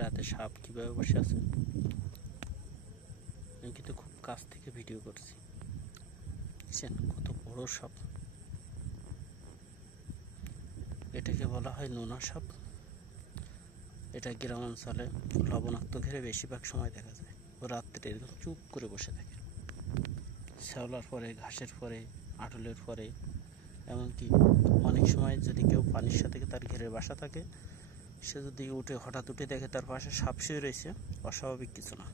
রাতে সাপ কীভাবে বসে আছে। আমি কিন্তু খুব কাছ থেকে ভিডিও করছি, দেখছেন কত বড় সাপ। এটাকে বলা হয় নোনা সাপ। এটা গ্রাম অঞ্চলে লবণাক্ত ঘেরে বেশিরভাগ সময় দেখা যায়। ও রাত্রে এরকম চুপ করে বসে থাকে, শ্যাওলার পরে, ঘাসের পরে, আটলের পরে। এমনকি অনেক সময় যদি কেউ পানির সাথে তার ঘেরে বাসা থাকে, সে যদি হঠাৎ উঠে দেখে তার পাশে সাপ শুয়ে রয়েছে, অস্বাভাবিক কিছু না।